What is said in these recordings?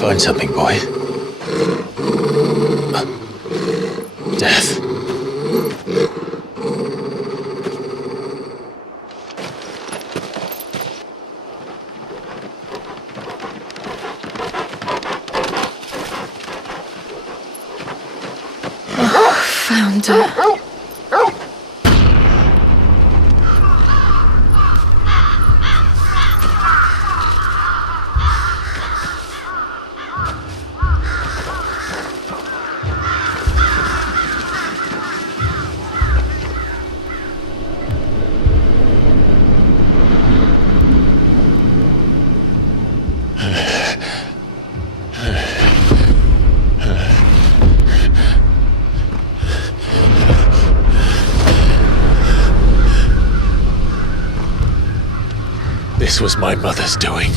Find something, boy. Death. Found her. This was my mother's doing.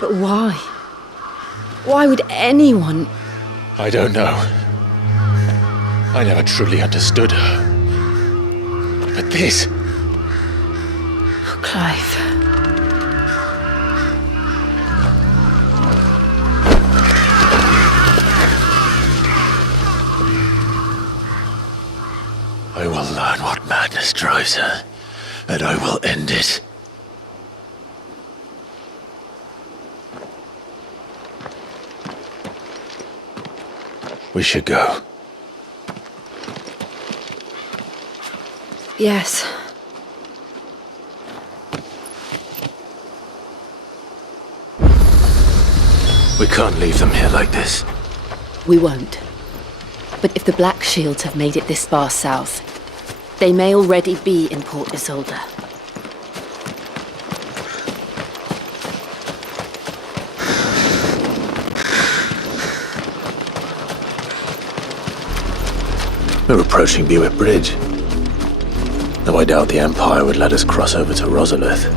But why? Why would anyone... I don't know. I never truly understood her. But this... Oh, Clive. I will learn what madness drives her, and I will end it. We should go. Yes. We can't leave them here like this. We won't. But if the Black Shields have made it this far south, they may already be in Port Isolde. We're approaching Bewit Bridge. Though I doubt the Empire would let us cross over to Rosalith.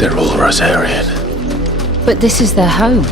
They're all Rosarian. But this is their home.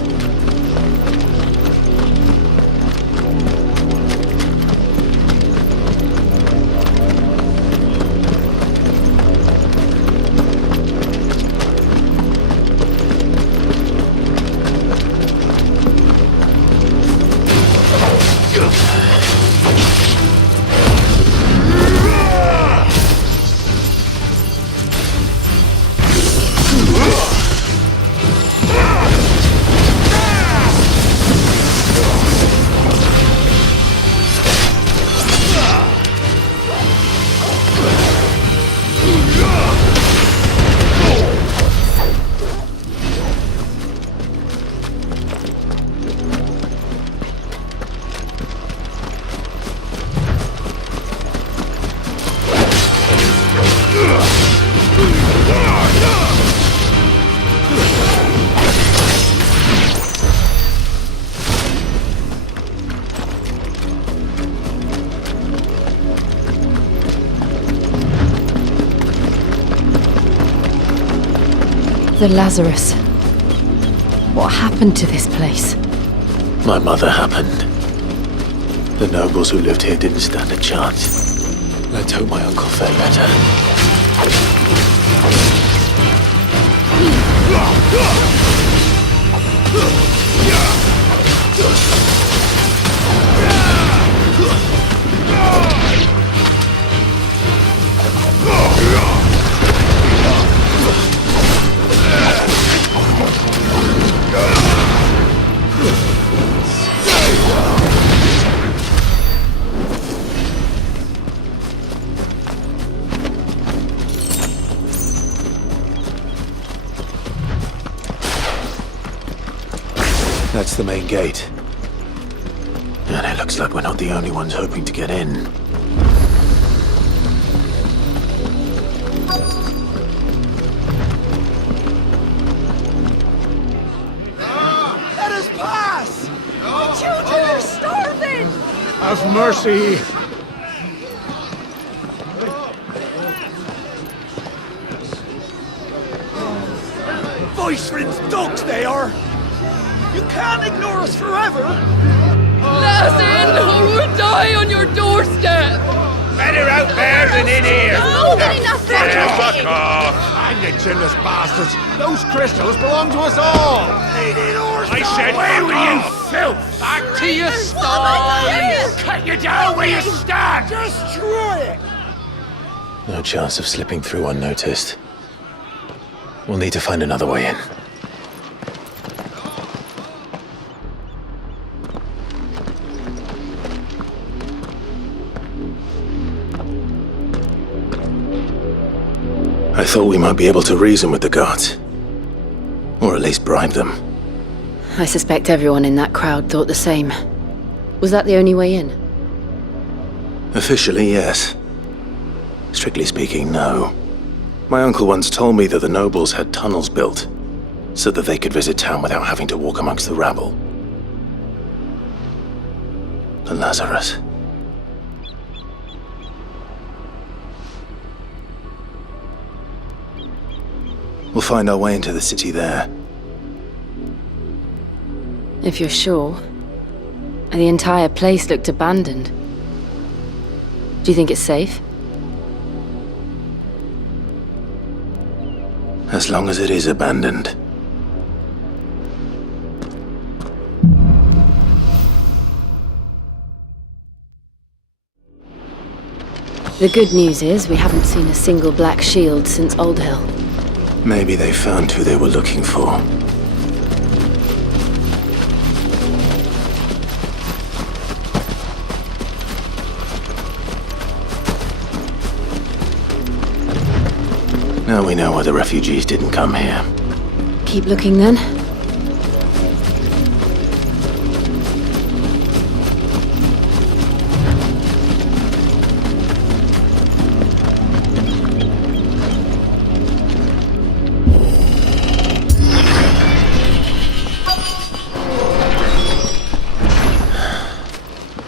The Lazarus. What happened to this place? My mother happened. The nobles who lived here didn't stand a chance. Let's hope my uncle fared better. That's the main gate. And it looks like we're not the only ones hoping to get in. Let us pass! The children are starving! Have mercy! Voice rinsed dogs they are! You can't ignore us forever! Let us in, or we'll die on your doorstep! Better out there than in here! More than enough for Fuck off! Hang you chinless bastards! Those crystals belong to us all! They need ours! I said, away with you, filth! Back to your stalls! Cut you down where you stand! Just try it! No chance of slipping through unnoticed. We'll need to find another way in. I thought we might be able to reason with the guards. Or at least bribe them. I suspect everyone in that crowd thought the same. Was that the only way in? Officially, yes. Strictly speaking, no. My uncle once told me that the nobles had tunnels built, so that they could visit town without having to walk amongst the rabble. The Lazarus. We'll find our way into the city there. If you're sure. The entire place looked abandoned. Do you think it's safe? As long as it is abandoned. The good news is we haven't seen a single black shield since Old Hill. Maybe they found who they were looking for. Now we know why the refugees didn't come here. Keep looking then.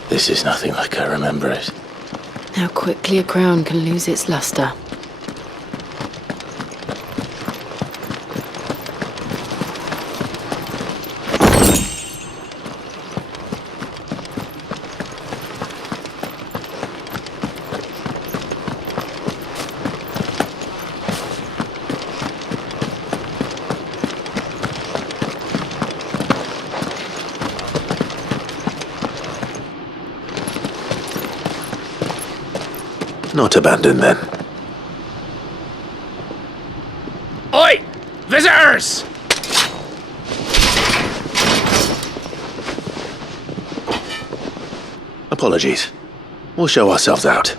This is nothing like I remember it. How quickly a crown can lose its luster. Not abandoned then. Oi! Visitors! Apologies. We'll show ourselves out.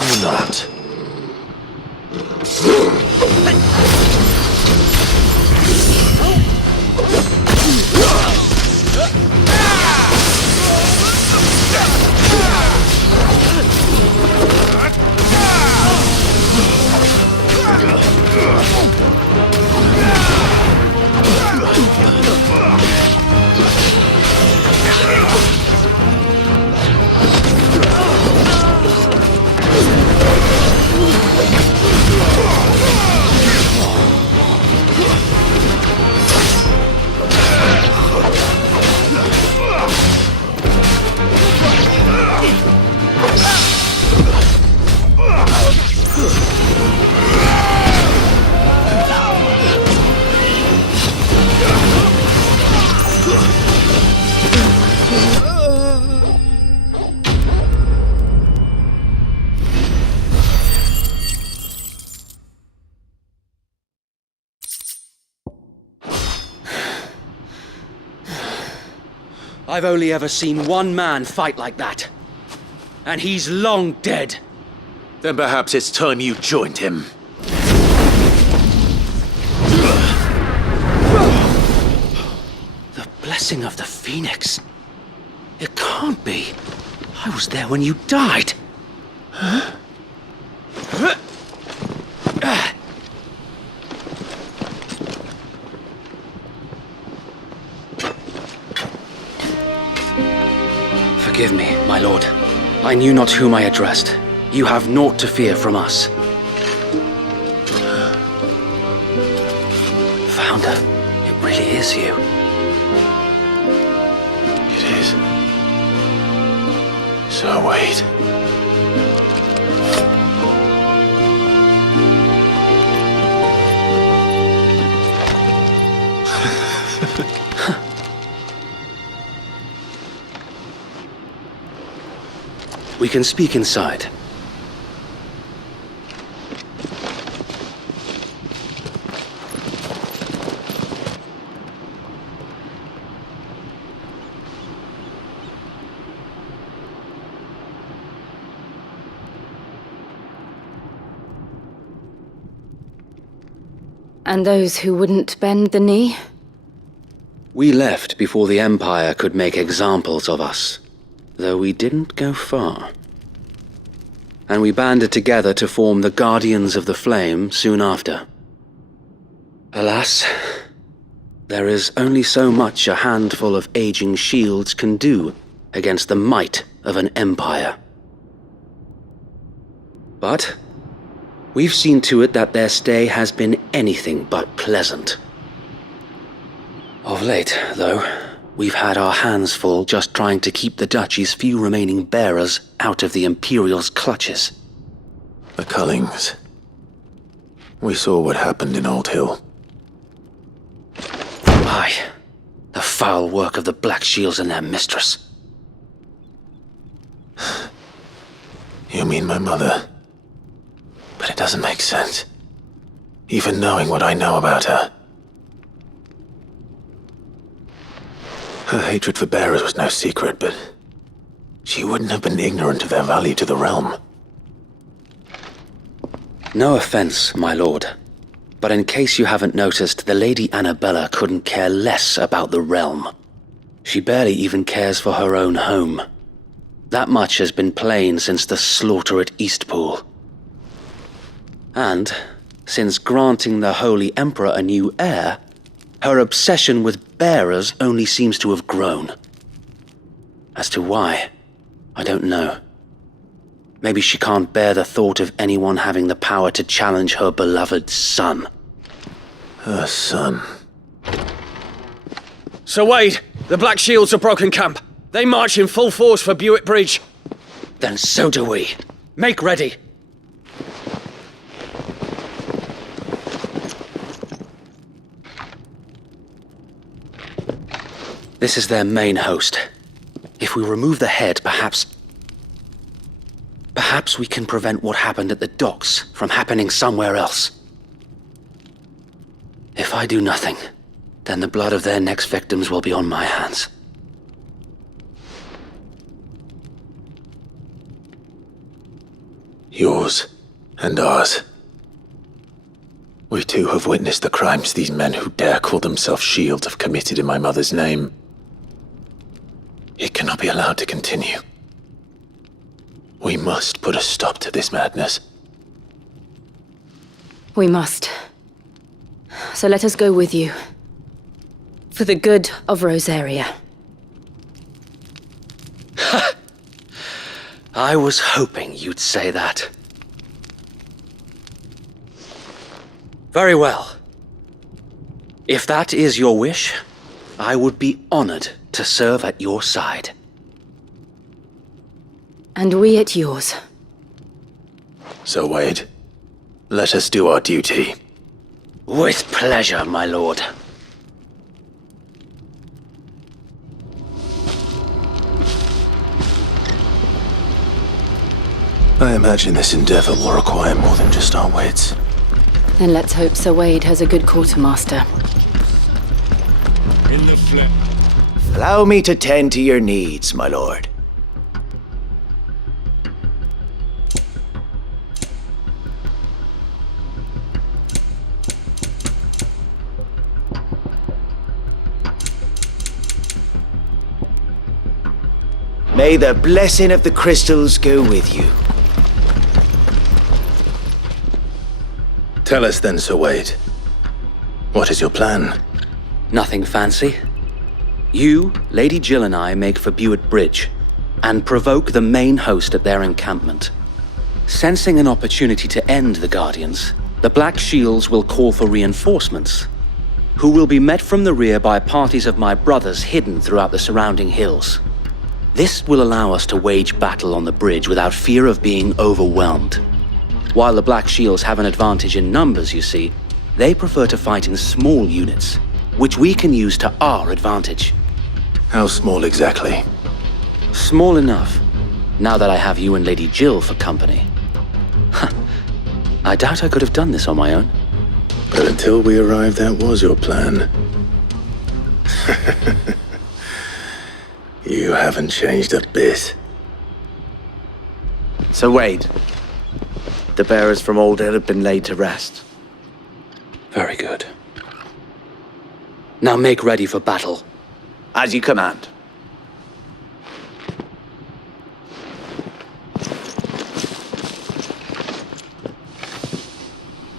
Or not. I've only ever seen one man fight like that. And he's long dead. Then perhaps it's time you joined him. The blessing of the Phoenix. It can't be. I was there when you died. Forgive me, my lord. I knew not whom I addressed. You have naught to fear from us. Founder, it really is you. It is. So wait. We can speak inside. And those who wouldn't bend the knee? We left before the Empire could make examples of us, though we didn't go far. And we banded together to form the Guardians of the Flame soon after. Alas, there is only so much a handful of aging shields can do against the might of an empire. But we've seen to it that their stay has been anything but pleasant. Of late, though, we've had our hands full just trying to keep the Duchy's few remaining bearers out of the Imperial's clutches. The Cullings. We saw what happened in Old Hill. Aye, the foul work of the Black Shields and their mistress. You mean my mother? But it doesn't make sense. Even knowing what I know about her. Her hatred for bearers was no secret, but she wouldn't have been ignorant of their value to the realm. No offense, my lord, but in case you haven't noticed, the Lady Annabella couldn't care less about the realm. She barely even cares for her own home. That much has been plain since the slaughter at Eastpool. And, since granting the Holy Emperor a new heir, her obsession with bearers only seems to have grown. As to why, I don't know. Maybe she can't bear the thought of anyone having the power to challenge her beloved son. Her son. Sir Wade, the Black Shields have broken camp. They march in full force for Buick Bridge. Then so do we. Make ready. This is their main host. If we remove the head, perhaps we can prevent what happened at the docks from happening somewhere else. If I do nothing, then the blood of their next victims will be on my hands. Yours and ours. We too have witnessed the crimes these men who dare call themselves shields have committed in my mother's name. It cannot be allowed to continue. We must put a stop to this madness. We must. So let us go with you. For the good of Rosaria. I was hoping you'd say that. Very well. If that is your wish, I would be honored to serve at your side. And we at yours. So, Wade, let us do our duty. With pleasure, my lord. I imagine this endeavor will require more than just our wits. Then let's hope Sir Wade has a good quartermaster. In the flesh. Allow me to tend to your needs, my lord. May the blessing of the crystals go with you. Tell us then, Sir Wade. What is your plan? Nothing fancy. You, Lady Jill and I make for Buett Bridge and provoke the main host at their encampment. Sensing an opportunity to end the Guardians, the Black Shields will call for reinforcements, who will be met from the rear by parties of my brothers hidden throughout the surrounding hills. This will allow us to wage battle on the bridge without fear of being overwhelmed. While the Black Shields have an advantage in numbers, you see, they prefer to fight in small units, which we can use to our advantage. How small exactly? Small enough, now that I have you and Lady Jill for company. I doubt I could have done this on my own. But until we arrived, that was your plan. You haven't changed a bit. Sir Wade, the bearers from Old Hill have been laid to rest. Very good. Now make ready for battle. As you command.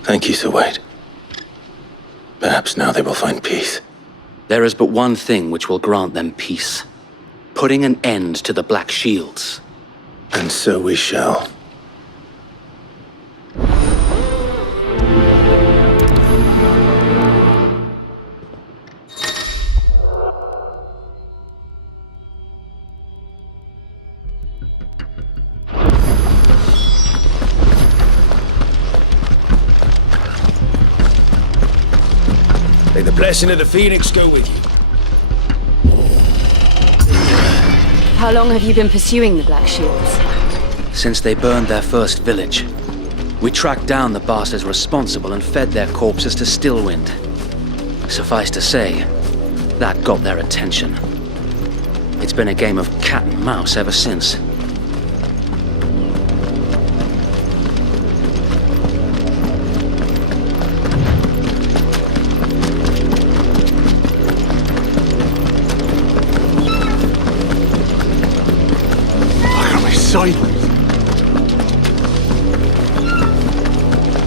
Thank you, Sir Wade. Perhaps now they will find peace. There is but one thing which will grant them peace. Putting an end to the Black Shields. And so we shall. May the blessing of the Phoenix go with you. How long have you been pursuing the Black Shields? Since they burned their first village, we tracked down the bastards responsible and fed their corpses to Stillwind. Suffice to say, that got their attention. It's been a game of cat and mouse ever since. Silence.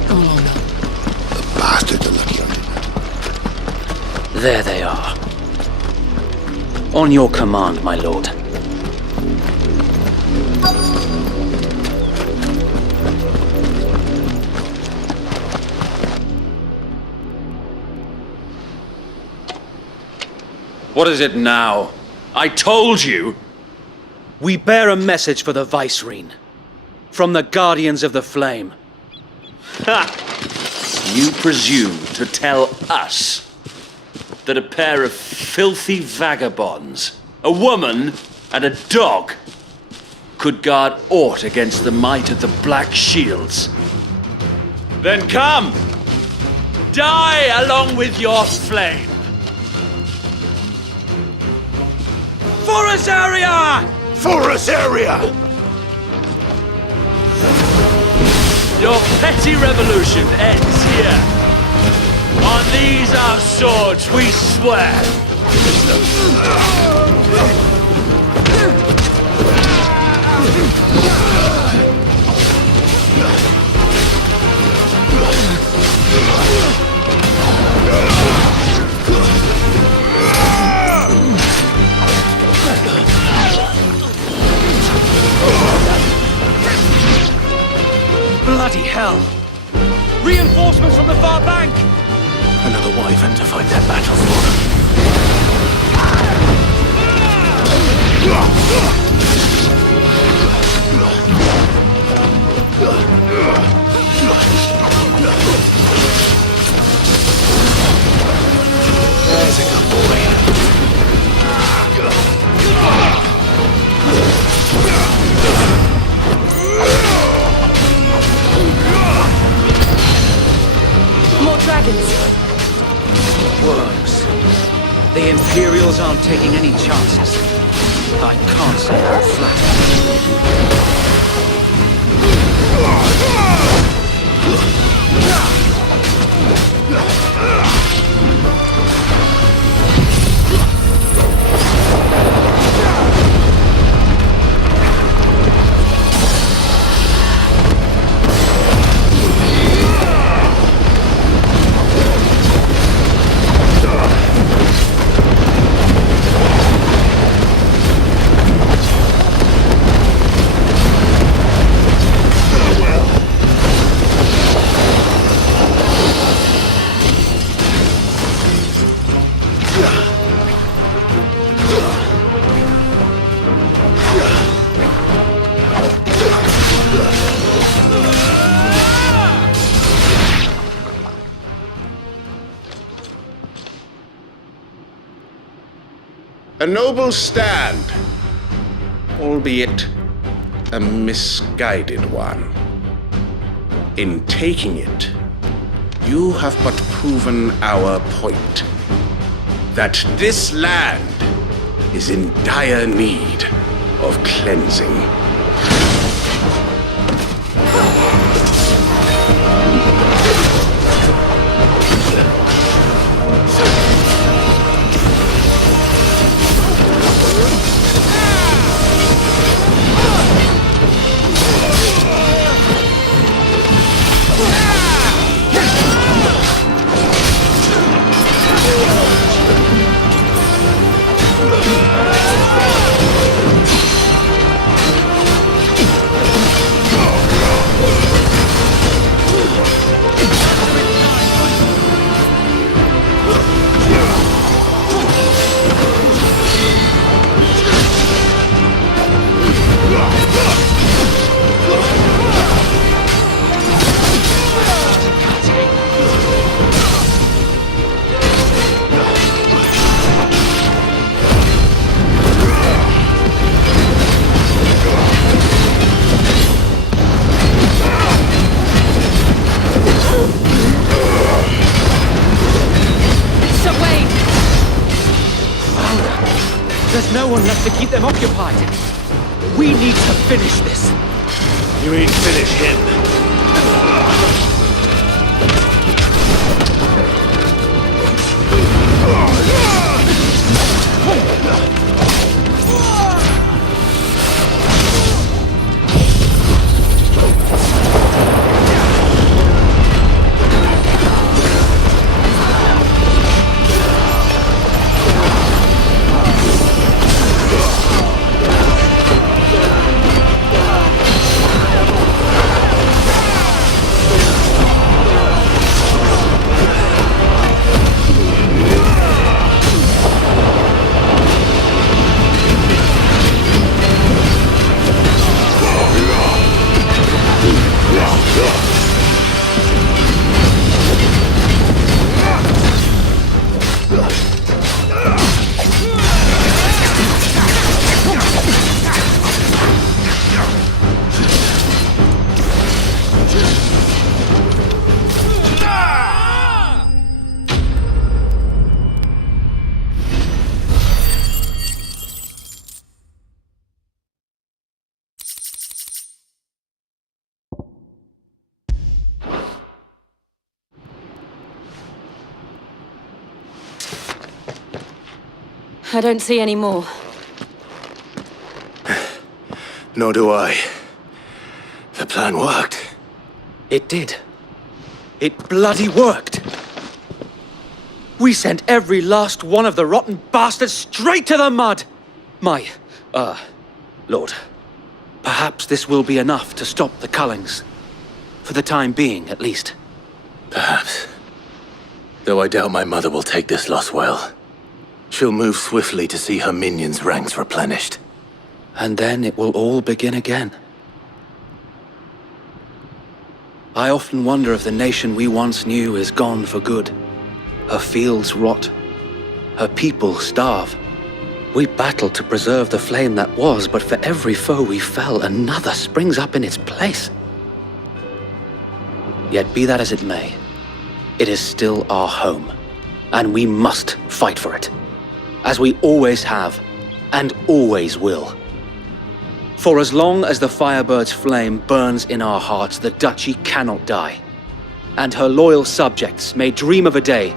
How long now? The bastards are lucky on it. There they are. On your command, my lord. What is it now? I told you! We bear a message for the Vicereine. From the Guardians of the Flame. Ha! You presume to tell us that a pair of filthy vagabonds, a woman and a dog, could guard aught against the might of the Black Shields? Then come! Die along with your flame! For Azaria! For us area! Your petty revolution ends here. On these our swords we swear. Bloody hell! Reinforcements from the far bank! Another wyvern to fight that battle for. There's a good boy. More dragons. Worms. The Imperials aren't taking any chances. I can't say that flat. A noble stand, albeit a misguided one. In taking it, you have but proven our point, that this land is in dire need of cleansing. There's no one left to keep them occupied. We need to finish this. You mean finish him? I don't see any more. Nor do I. The plan worked. It did. It bloody worked. We sent every last one of the rotten bastards straight to the mud! My, Lord, perhaps this will be enough to stop the Cullings. For the time being, at least. Perhaps. Though I doubt my mother will take this loss well. She'll move swiftly to see her minions' ranks replenished. And then it will all begin again. I often wonder if the nation we once knew is gone for good. Her fields rot. Her people starve. We battled to preserve the flame that was, but for every foe we fell, another springs up in its place. Yet be that as it may, it is still our home, and we must fight for it. as we always have, and always will. For as long as the Firebird's flame burns in our hearts, the Duchy cannot die. And her loyal subjects may dream of a day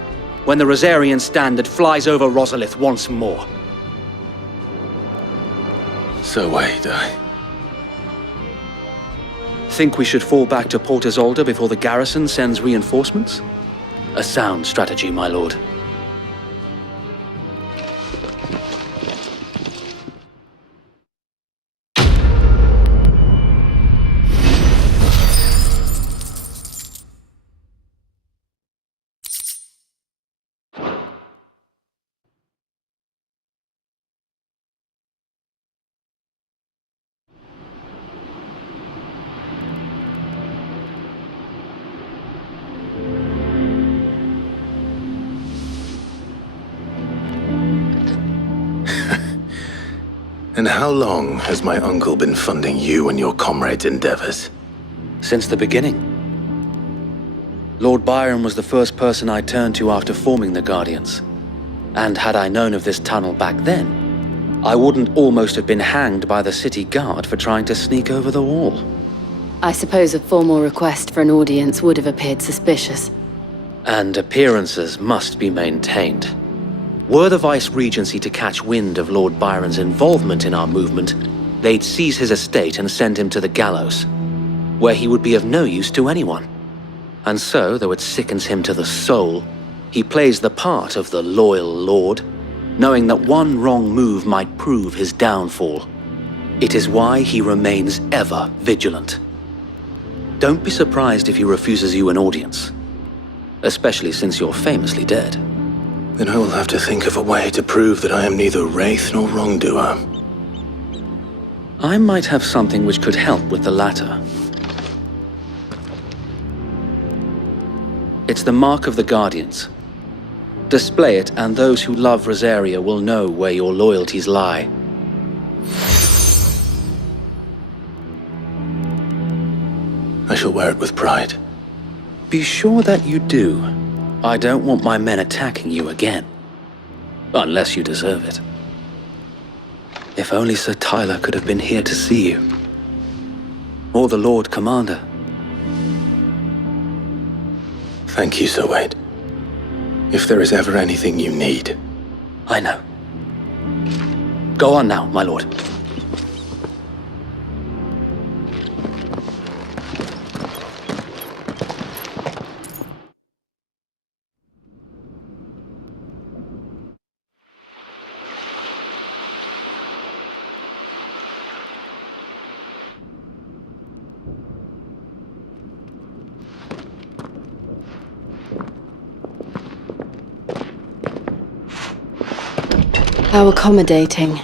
when the Rosarian standard flies over Rosalith once more. So wait, Think we should fall back to Port Isolde before the garrison sends reinforcements? A sound strategy, my lord. And how long has my uncle been funding you and your comrades' endeavors? Since the beginning. Lord Byron was the first person I turned to after forming the Guardians. And had I known of this tunnel back then, I wouldn't almost have been hanged by the city guard for trying to sneak over the wall. I suppose a formal request for an audience would have appeared suspicious. And appearances must be maintained. Were the Vice-Regency to catch wind of Lord Byron's involvement in our movement, they'd seize his estate and send him to the gallows, where he would be of no use to anyone. And so, though it sickens him to the soul, he plays the part of the loyal lord, knowing that one wrong move might prove his downfall. It is why he remains ever vigilant. Don't be surprised if he refuses you an audience, especially since you're famously dead. Then I will have to think of a way to prove that I am neither wraith nor wrongdoer. I might have something which could help with the latter. It's the mark of the Guardians. Display it, and those who love Rosaria will know where your loyalties lie. I shall wear it with pride. Be sure that you do. I don't want my men attacking you again. Unless you deserve it. If only Sir Tyler could have been here to see you. Or the Lord Commander. Thank you, Sir Wade. If there is ever anything you need. I know. Go on now, my lord. How accommodating.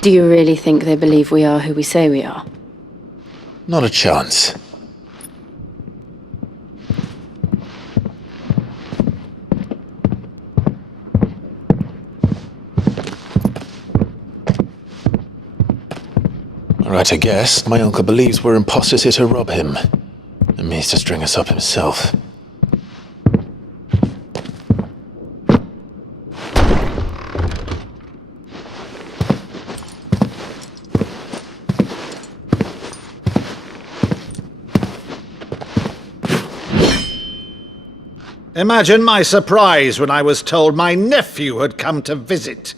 Do you really think they believe we are who we say we are? Not a chance. Right, I guess. My uncle believes we're imposters here to rob him. And means to string us up himself. Imagine my surprise when I was told my nephew had come to visit.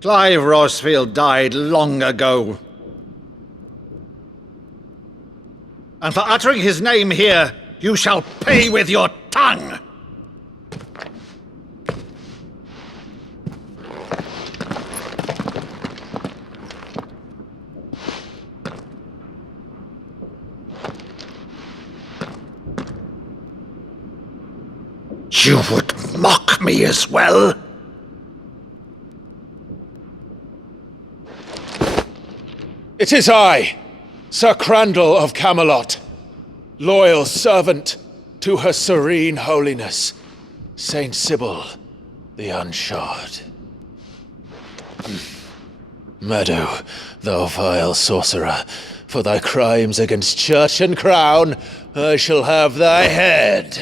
Clive Rosfield died long ago. And for uttering his name here, you shall pay with your tongue! You would mock me as well? It is I, Sir Crandall of Camelot, loyal servant to Her Serene Holiness, Saint Sybil the Unshod. Meadow, thou vile sorcerer, For thy crimes against church and crown, I shall have thy head.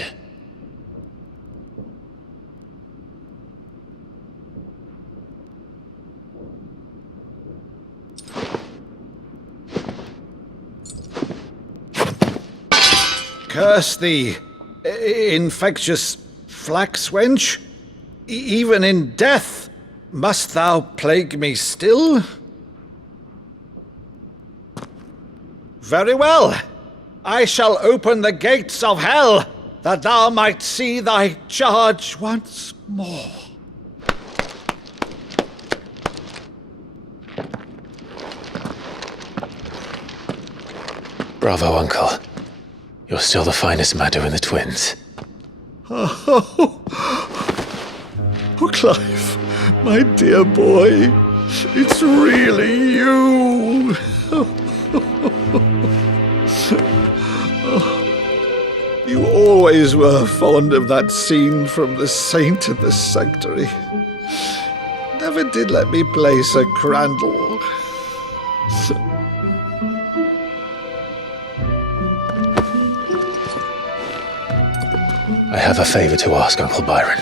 Curse thee, infectious flax wench. Even in death, must thou plague me still? Very well. I shall open the gates of hell, that thou might see thy charge once more. Bravo, Uncle. You're still the finest Maddu in the twins. Oh, Clive, my dear boy, it's really you. You always were fond of that scene from The Saint and the Sanctuary. Never did let me play Sir Crandall. I have a favor to ask, Uncle Byron.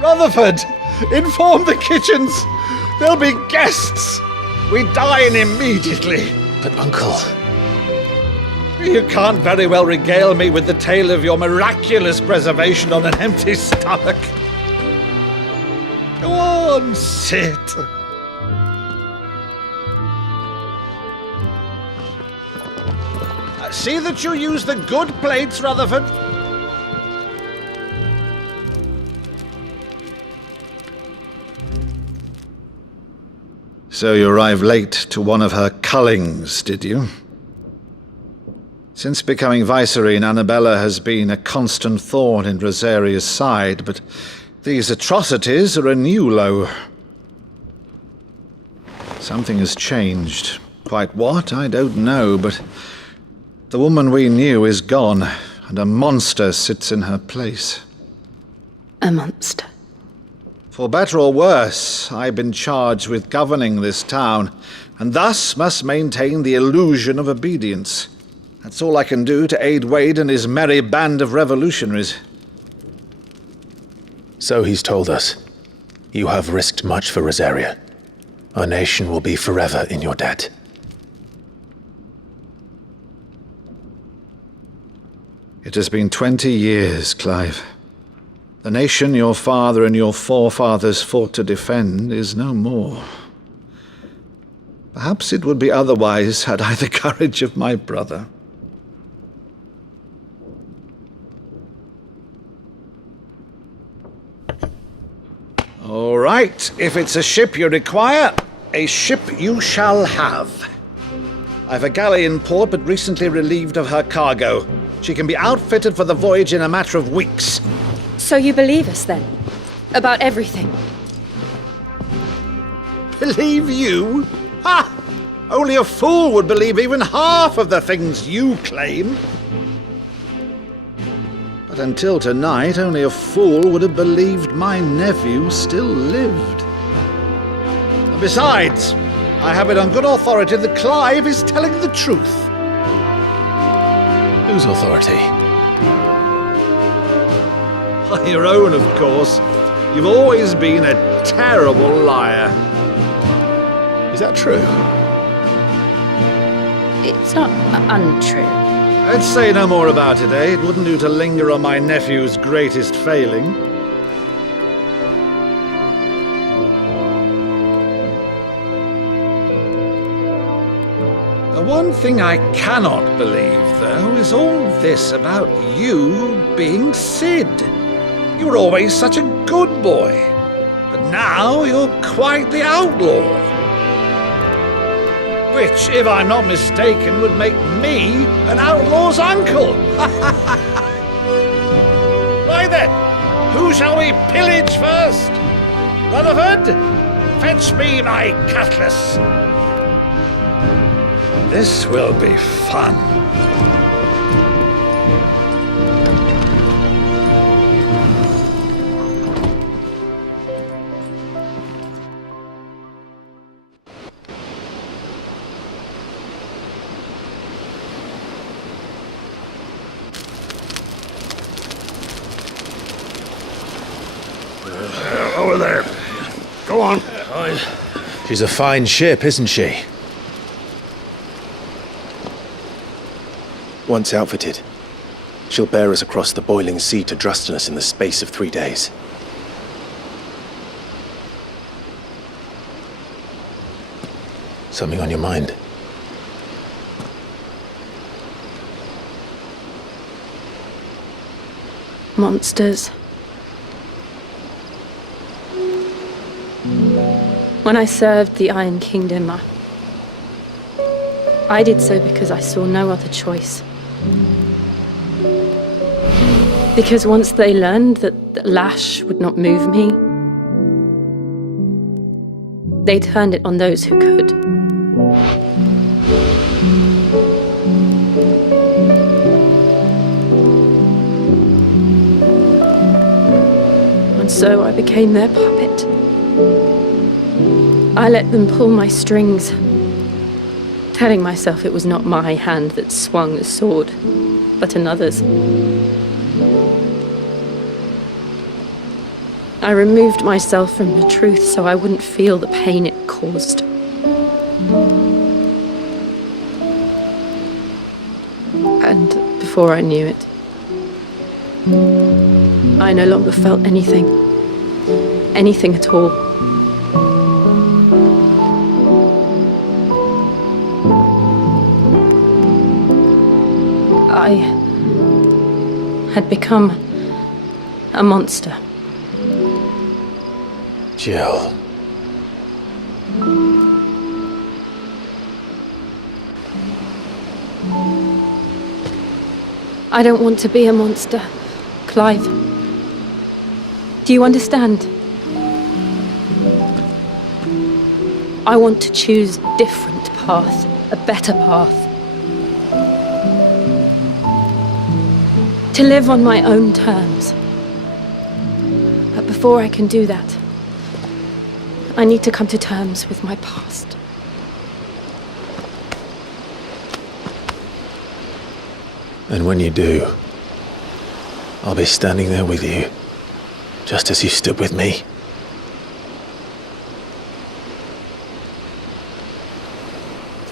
Rutherford, inform the kitchens. There'll be guests. We dine immediately. But, Uncle... You can't very well regale me with the tale of your miraculous preservation on an empty stomach. Go on, sit. See that you use the good plates, Rutherford. So you arrived late to one of her cullings, did you? Since becoming Vicereine, Annabella has been a constant thorn in Rosaria's side, but these atrocities are a new low. Something has changed. Quite what, I don't know, but the woman we knew is gone, and a monster sits in her place. A monster. For better or worse, I've been charged with governing this town, and thus must maintain the illusion of obedience. That's all I can do to aid Wade and his merry band of revolutionaries. So he's told us. You have risked much for Rosaria. Our nation will be forever in your debt. It has been 20 years, Clive. The nation your father and your forefathers fought to defend is no more. Perhaps it would be otherwise had I the courage of my brother. All right, if it's a ship you require, a ship you shall have. I've a galley in port, but recently relieved of her cargo. She can be outfitted for the voyage in a matter of weeks. So you believe us, then? About everything? Believe you? Ha! Only a fool would believe even half of the things you claim. But until tonight, only a fool would have believed my nephew still lived. And besides, I have it on good authority that Clive is telling the truth. Whose authority? Your own, of course. You've always been a terrible liar. Is that true? It's not untrue. Let's say no more about it, eh? It wouldn't do to linger on my nephew's greatest failing. The one thing I cannot believe, though, is all this about you being Sid. You were always such a good boy, but now you're quite the outlaw. Which, if I'm not mistaken, would make me an outlaw's uncle. Right then, who shall we pillage first? Rutherford, fetch me my cutlass. This will be fun. She's a fine ship, isn't she? Once outfitted, she'll bear us across the boiling sea to Drustinus in the space of 3 days. Something on your mind? Monsters. When I served the Iron Kingdom, I did so because I saw no other choice. Because once they learned that the lash would not move me, they turned it on those who could. And so I became their puppet. I let them pull my strings, telling myself it was not my hand that swung the sword, but another's. I removed myself from the truth so I wouldn't feel the pain it caused. And before I knew it, I no longer felt anything. Anything at all. I had become a monster. Jill. I don't want to be a monster, Clive. Do you understand? I want to choose a different path, a better path. To live on my own terms. But before I can do that, I need to come to terms with my past. And when you do, I'll be standing there with you, just as you stood with me.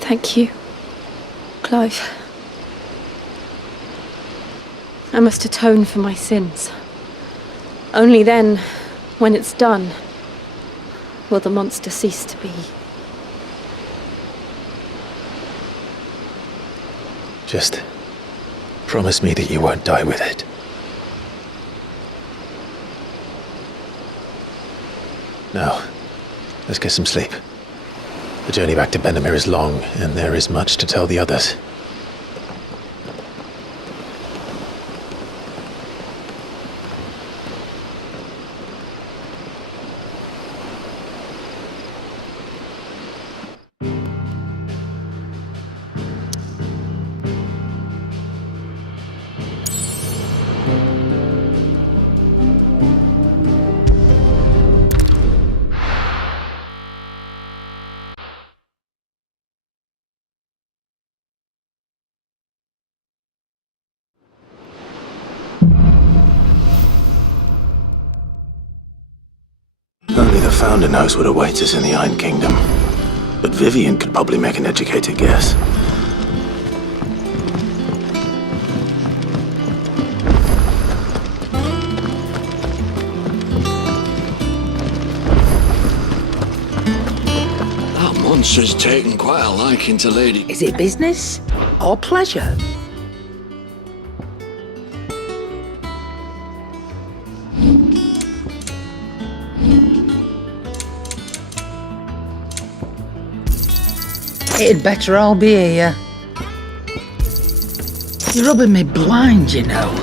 Thank you, Clive. I must atone for my sins. Only then, when it's done, will the monster cease to be. Just promise me that you won't die with it. Now, let's get some sleep. The journey back to Benamir is long, and there is much to tell the others. Only the Founder knows what awaits us in the Iron Kingdom. But Vivian could probably make an educated guess. That monster's taken quite a liking to Lady. Is it business or pleasure? It'd better all be here. You're rubbing me blind, you know.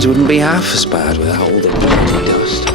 ruins wouldn't be half as bad without all the dirty dust.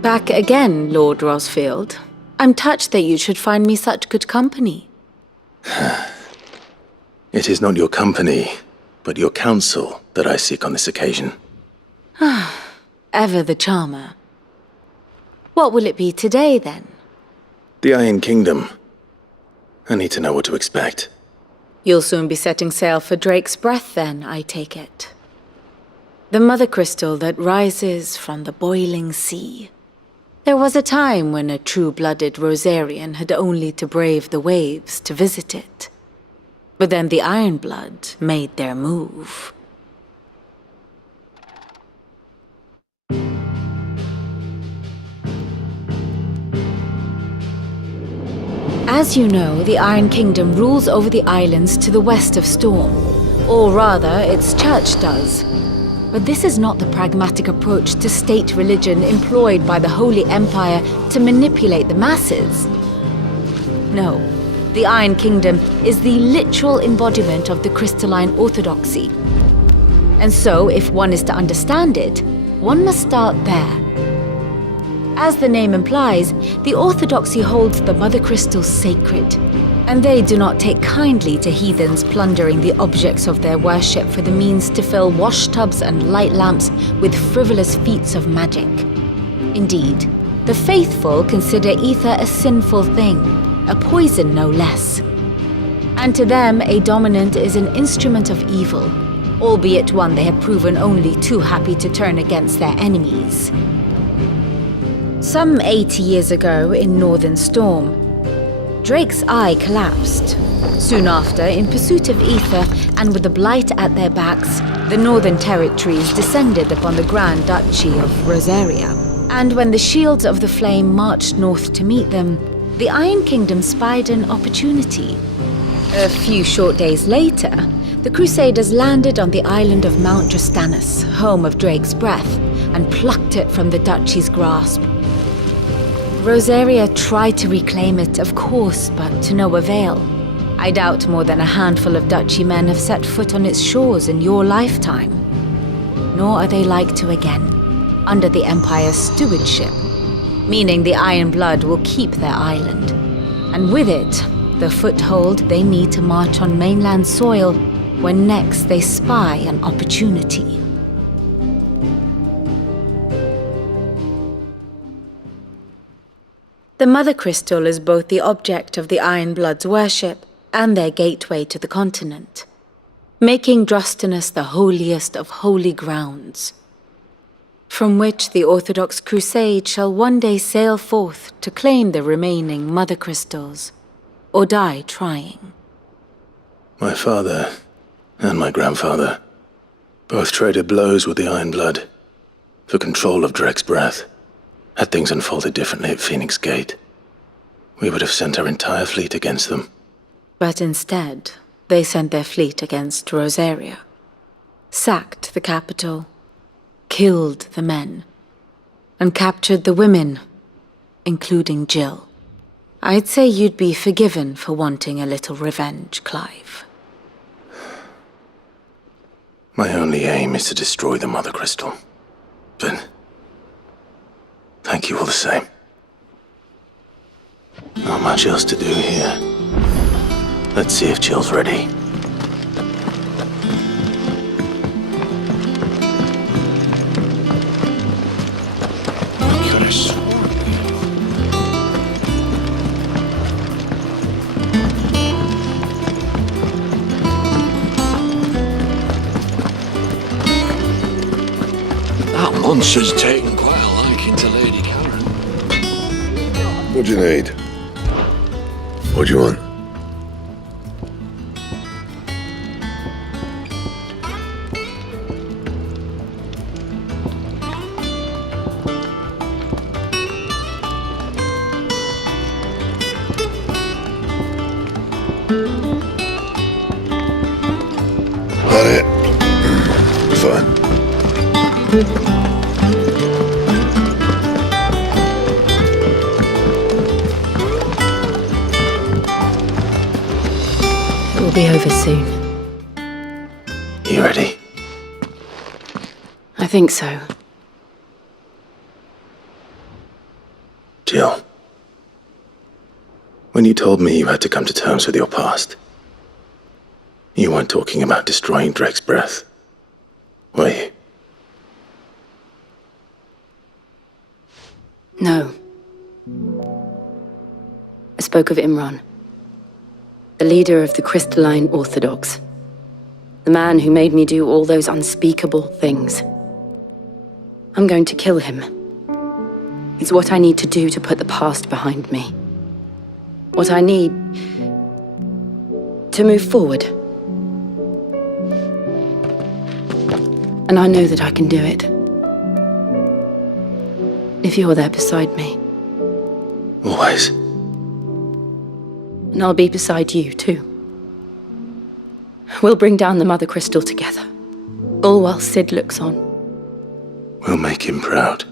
Back again, Lord Rosfield. I'm touched that you should find me such good company. It is not your company, but your counsel that I seek on this occasion. Ever the charmer. What will it be today, then? The Iron Kingdom. I need to know what to expect. You'll soon be setting sail for Drake's Breath, then, I take it. The mother crystal that rises from the boiling sea. There was a time when a true-blooded Rosarian had only to brave the waves to visit it. But then the Ironblood made their move. As you know, the Iron Kingdom rules over the islands to the west of Storm. Or rather, its church does. But this is not the pragmatic approach to state religion employed by the Holy Empire to manipulate the masses. No, the Iron Kingdom is the literal embodiment of the crystalline orthodoxy. And so, if one is to understand it, one must start there. As the name implies, the orthodoxy holds the mother crystals sacred, and they do not take kindly to heathens plundering the objects of their worship for the means to fill washtubs and light lamps with frivolous feats of magic. Indeed, the faithful consider ether a sinful thing, a poison no less. And to them, a dominant is an instrument of evil, albeit one they have proven only too happy to turn against their enemies. Some 80 years ago in Northern Storm, Drake's eye collapsed. Soon after, in pursuit of ether and with the blight at their backs, the Northern Territories descended upon the Grand Duchy of Rosaria. And when the Shields of the Flame marched north to meet them, the Iron Kingdom spied an opportunity. A few short days later, the Crusaders landed on the island of Mount Drastanus, home of Drake's Breath, and plucked it from the Duchy's grasp. Rosaria tried to reclaim it, of course, but to no avail. I doubt more than a handful of Duchy men have set foot on its shores in your lifetime. Nor are they like to again, under the Empire's stewardship, meaning the Ironblood will keep their island, and with it, the foothold they need to march on mainland soil when next they spy an opportunity. The Mother Crystal is both the object of the Ironblood's worship and their gateway to the continent, making Drastanus the holiest of holy grounds, from which the Orthodox Crusade shall one day sail forth to claim the remaining Mother Crystals, or die trying. My father and my grandfather both traded blows with the Ironblood for control of Drake's Breath. Had things unfolded differently at Phoenix Gate, we would have sent our entire fleet against them. But instead, they sent their fleet against Rosaria, sacked the capital, killed the men, and captured the women, including Jill. I'd say you'd be forgiven for wanting a little revenge, Clive. My only aim is to destroy the Mother Crystal. But thank you all the same. Not much else to do here. Let's see if Jill's ready. Monster's taken quite a liking to Lady Karen. What do you need? What do you want? Got it. Fine. It will be over soon. You ready? I think so. Jill. When you told me you had to come to terms with your past, you weren't talking about destroying Drake's breath, were you? No. I spoke of Imran, the leader of the Crystalline Orthodox, the man who made me do all those unspeakable things. I'm going to kill him. It's what I need to do to put the past behind me. What I need to move forward. And I know that I can do it. If you're there beside me. Always. And I'll be beside you, too. We'll bring down the Mother Crystal together. All while Sid looks on. We'll make him proud.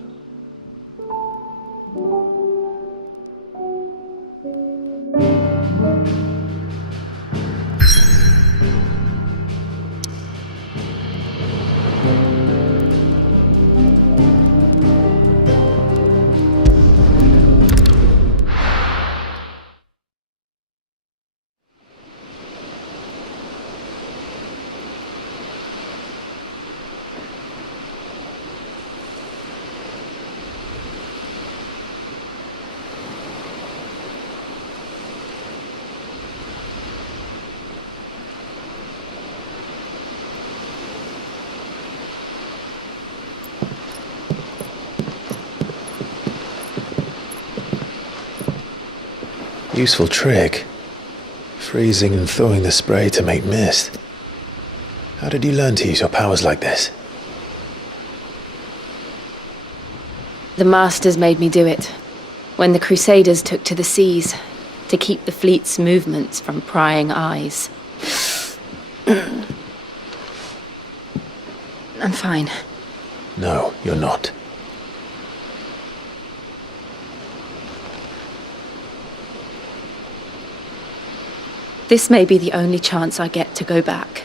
Useful trick. Freezing and thawing the spray to make mist. How did you learn to use your powers like this? The Masters made me do it. When the Crusaders took to the seas, to keep the fleet's movements from prying eyes. I'm fine. No, you're not. This may be the only chance I get to go back.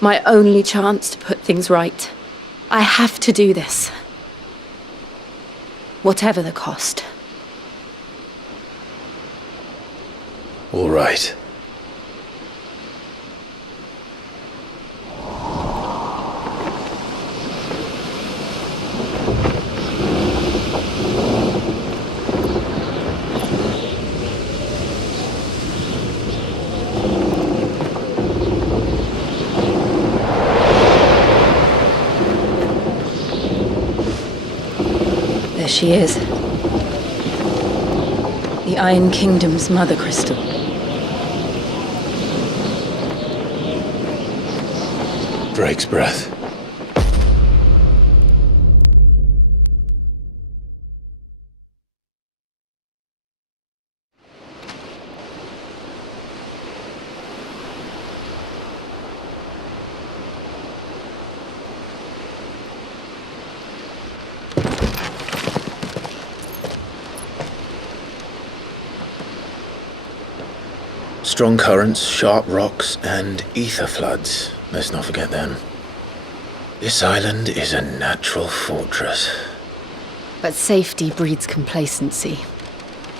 My only chance to put things right. I have to do this. Whatever the cost. All right. There she is. The Iron Kingdom's Mother Crystal. Drake's breath. Strong currents, sharp rocks, and ether floods. Let's not forget them. This island is a natural fortress. But safety breeds complacency,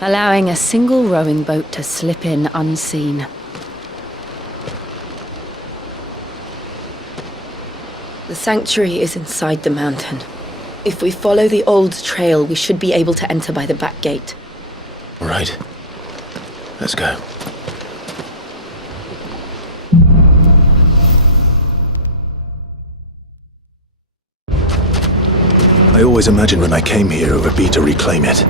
allowing a single rowing boat to slip in unseen. The sanctuary is inside the mountain. If we follow the old trail, we should be able to enter by the back gate. All right. Let's go. I always imagined when I came here it would be to reclaim it.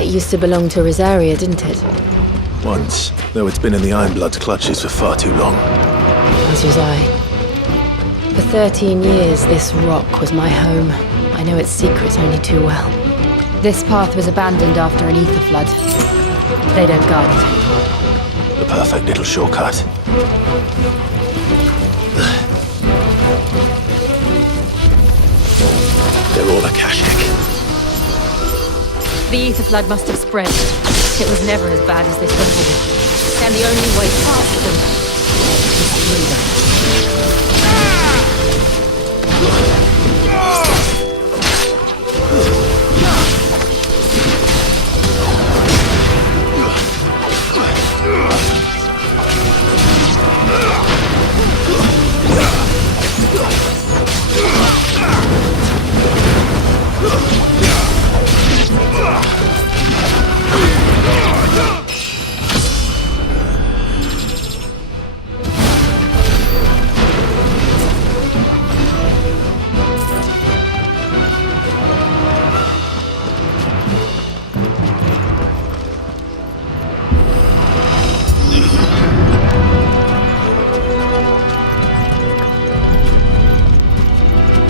It used to belong to Rosaria, didn't it? Once, though it's been in the Ironblood's clutches for far too long. As was I. For 13 years, this rock was my home. I know its secrets only too well. This path was abandoned after an ether flood. They don't guard it. The perfect little shortcut. They're all Akashic. The ether flood must have spread. It was never as bad as this before. And the only way past them is through them.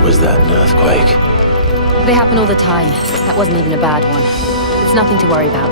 Was that an earthquake? They happen all the time. That wasn't even a bad one. It's nothing to worry about.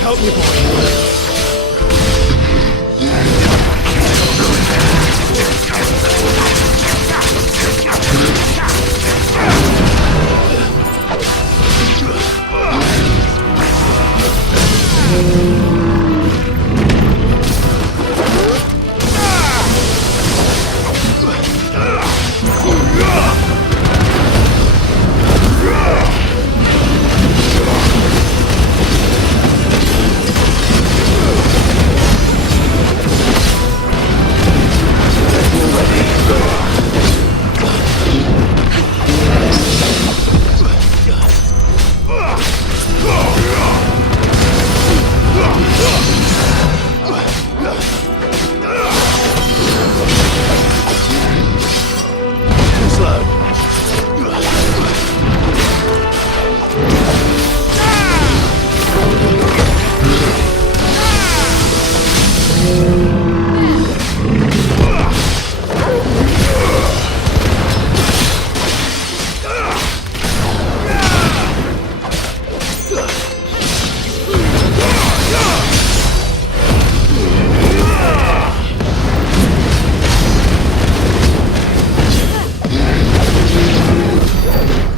Help me, boy.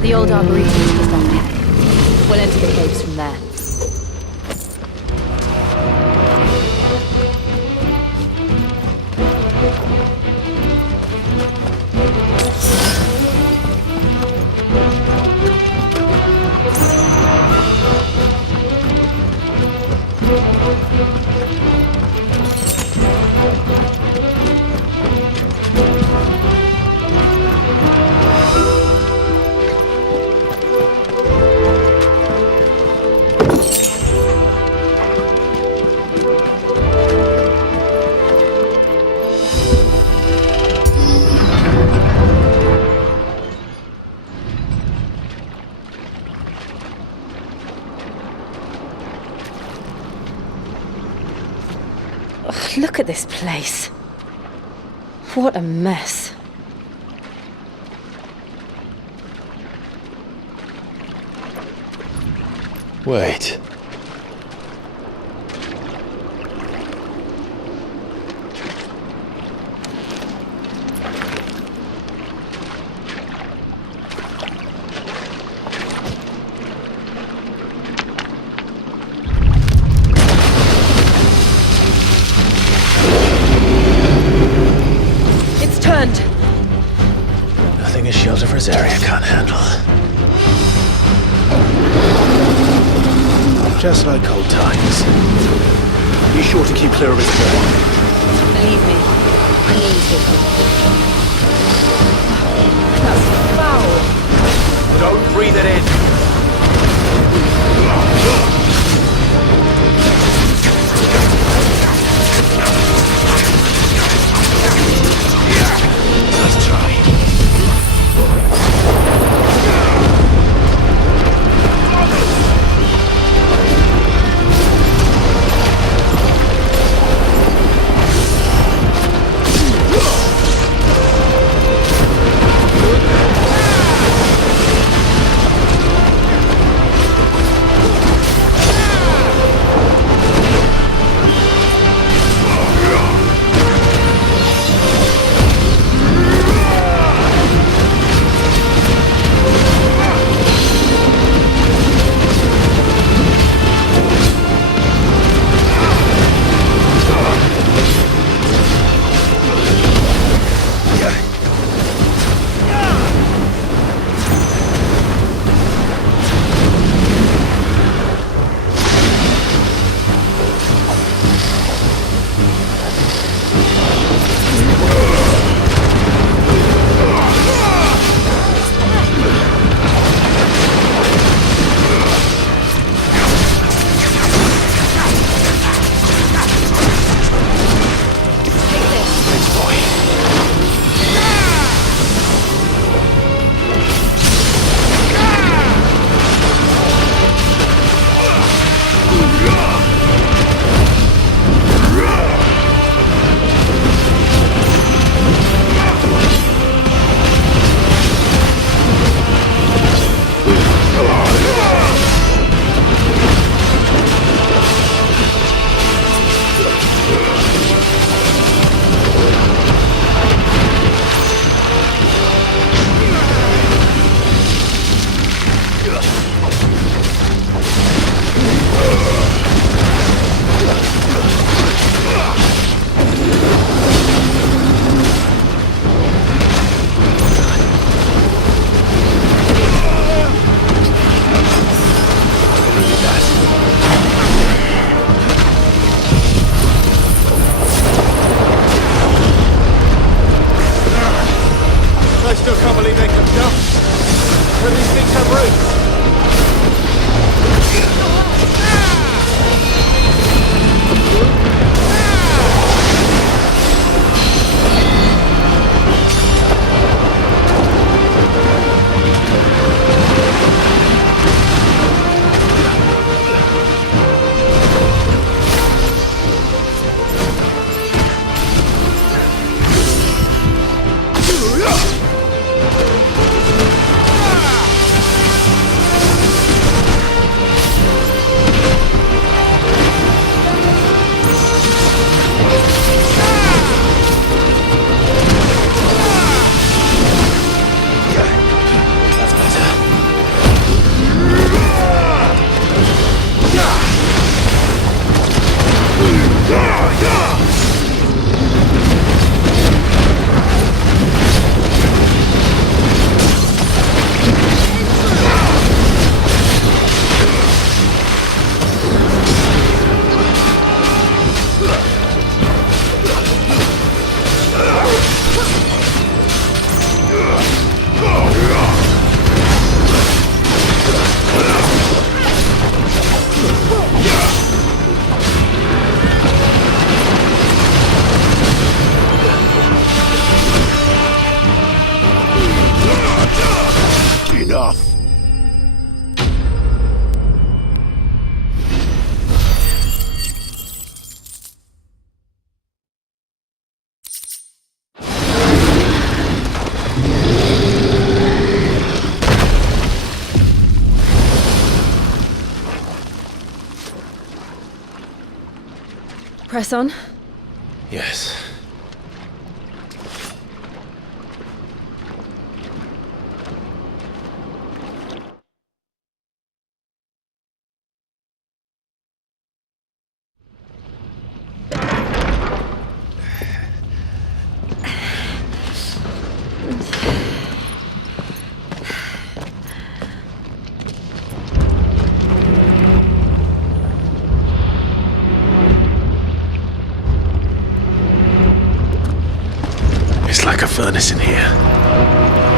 The old arboretum is just up ahead. We'll enter the caves from there. Look at this place. What a mess. Wait. It's turned. Nothing a shield of Rosaria can't handle. Just like old times. Be sure to keep clear of his trail. Believe me, easy. That's foul. Don't breathe it in. Let's try. press on? Yes. It's like a furnace in here.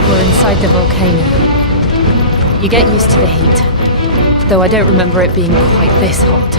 We're inside the volcano. You get used to the heat, though I don't remember it being quite this hot.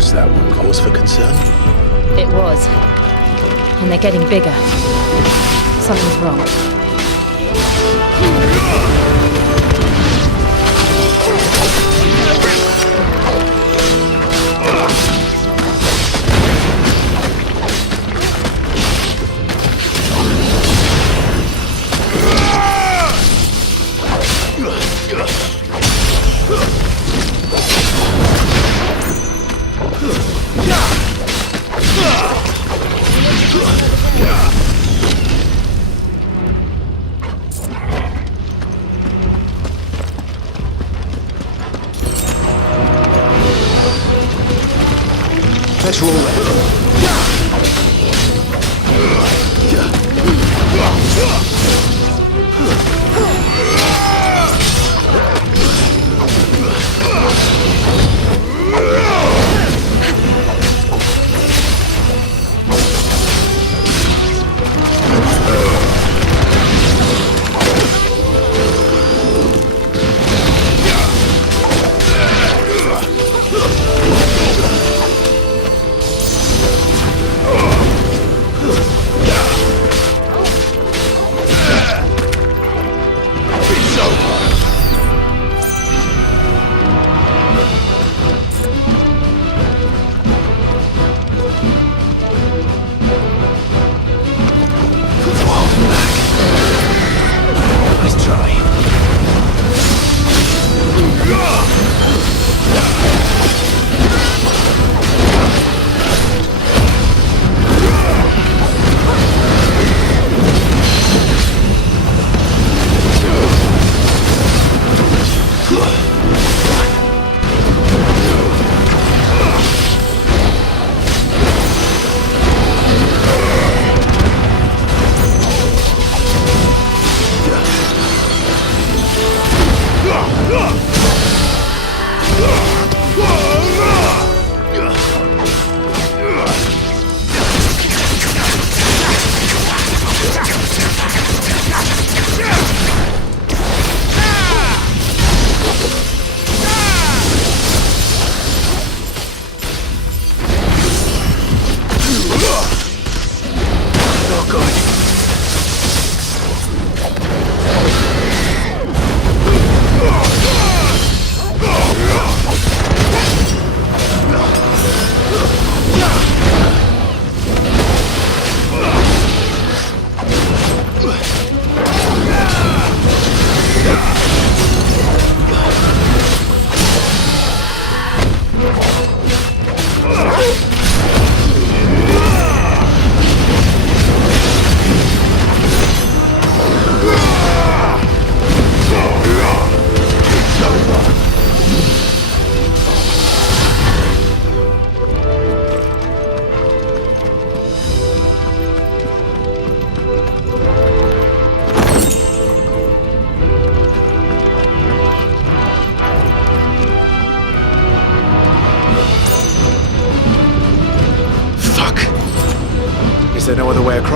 Was that one cause for concern? It was. And they're getting bigger. Something's wrong.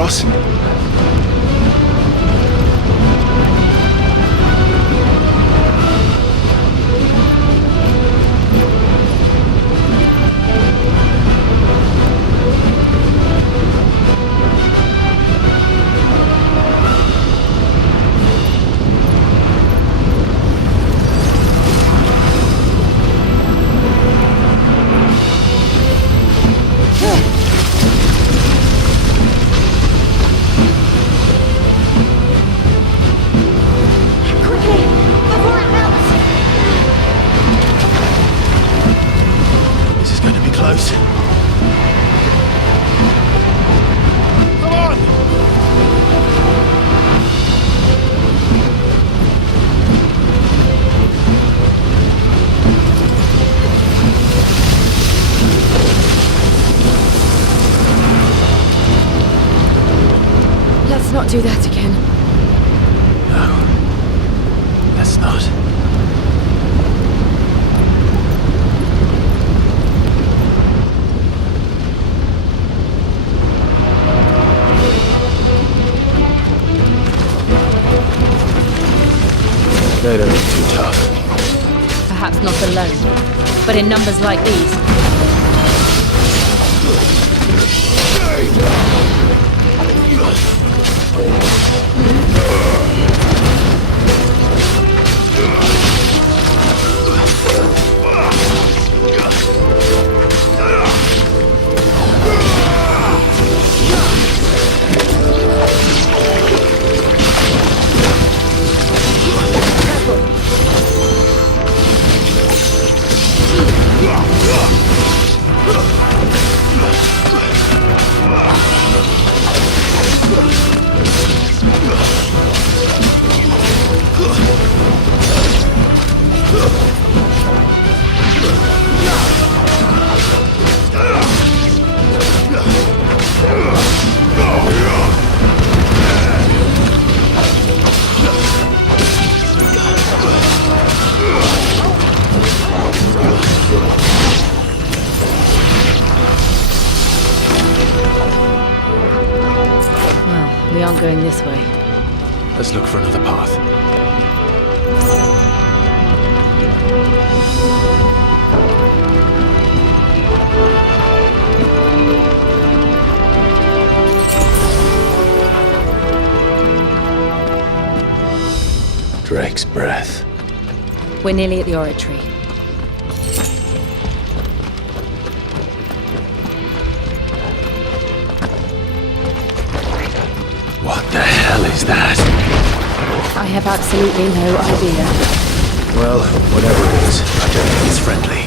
across? Not do that again. No. Let's not. They don't look too tough. Perhaps not alone, but in numbers like these. We aren't going this way. Let's look for another path. Drake's breath. We're nearly at the oratory. What the hell is that? I have absolutely no idea. Well, whatever it is, I don't think it's friendly.